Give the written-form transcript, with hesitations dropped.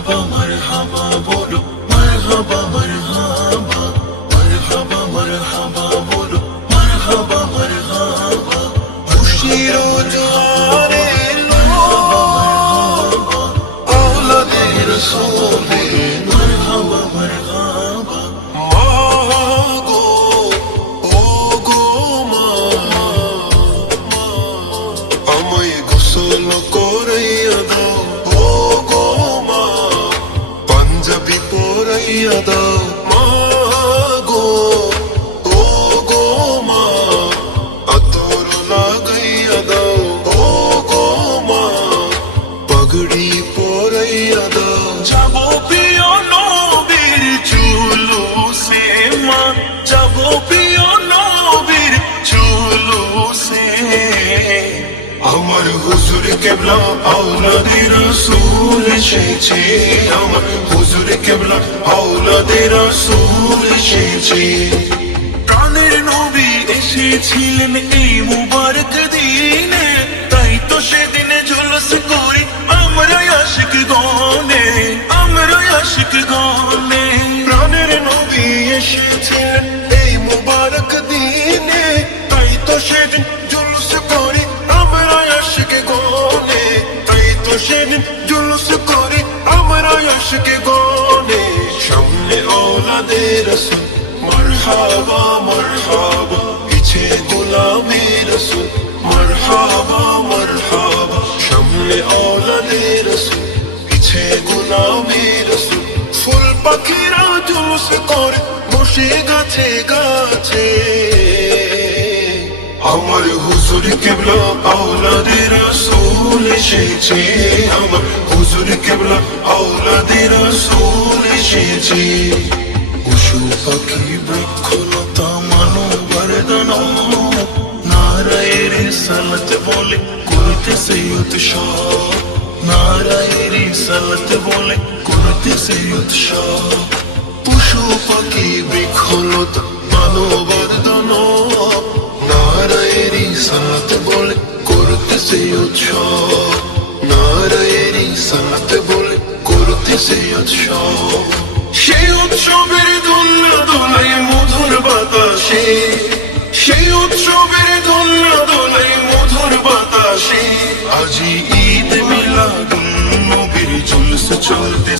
মারহাবা মারহাবা বলো মারহাবা মারহাবা মারহাবা মারহাবা বলো মারহাবা মারহাবা খুশির জোয়ারে আওলাদে রাসূলে মারহাবা মারহাবা মাগো ওগো মা আমায় গোসল করাইয়া দাও ওগো মা পাঞ্জাবি পরাইয়া দাও মাগো ওগো মা আতর লাগাইয়া দাও ওগো মা পাগড়ি পরাইয়া দাও যাবো প্রিয় নবীর জুলুসে মা যাবো প্রিয় নবীর জুলুসে আমার হুজুর কেবলা আওলাদে রাসূল এসেছে আমার হুজুর কেবলা আওলাদে রাসূল এসেছে প্রাণের নবী এসেছিলেন এই মুবারক দিনে তাই তো সেদিনে জুলুস করি আমরা আশিক গনে আমরা আশিক গনে প্রাণের নবী এসেছিলেন এই মুবারক দিনে তাই তো সেদিন জুলুস করি আমরা আশিক গনে তাই তো সেদিন জুলুস করি আমরা আশিক গনে সামনে আওলাদে রাসূল মারহাবা মারহাবা পিছে গোলামে রাসূল মারহাবা মারহাবা সামনে আওলাদে রাসূল পিছে গোলামে রাসূল ফুল পাখিরা জুলুস করে বসে গাছে গাছে আমার হুজুর কেবলা আওলাদে রাসূল এসেছে আমার হুজুর কেবলা আওলাদে রাসূল এসেছে পশু পাখি বৃক্ষলতা মানবের দানব নারায়ের সালাত বলে করতেছে উৎসব নারায়ের সালাত বলে করতেছে উৎসব পশু পাখি বৃক্ষলতা মানবের দানব নারায়ের সালাত বলে করতেছে উৎসব নারায়ের সালাত বলে করতেছে উৎসব সেই উৎসবের দোলনা দোলাই মধুর বাতাসে সেই উৎসবের দোলনা দোলাই মধুর বাতাসে আজি ঈদ মিলাদুন নবীর জুলুস চলতে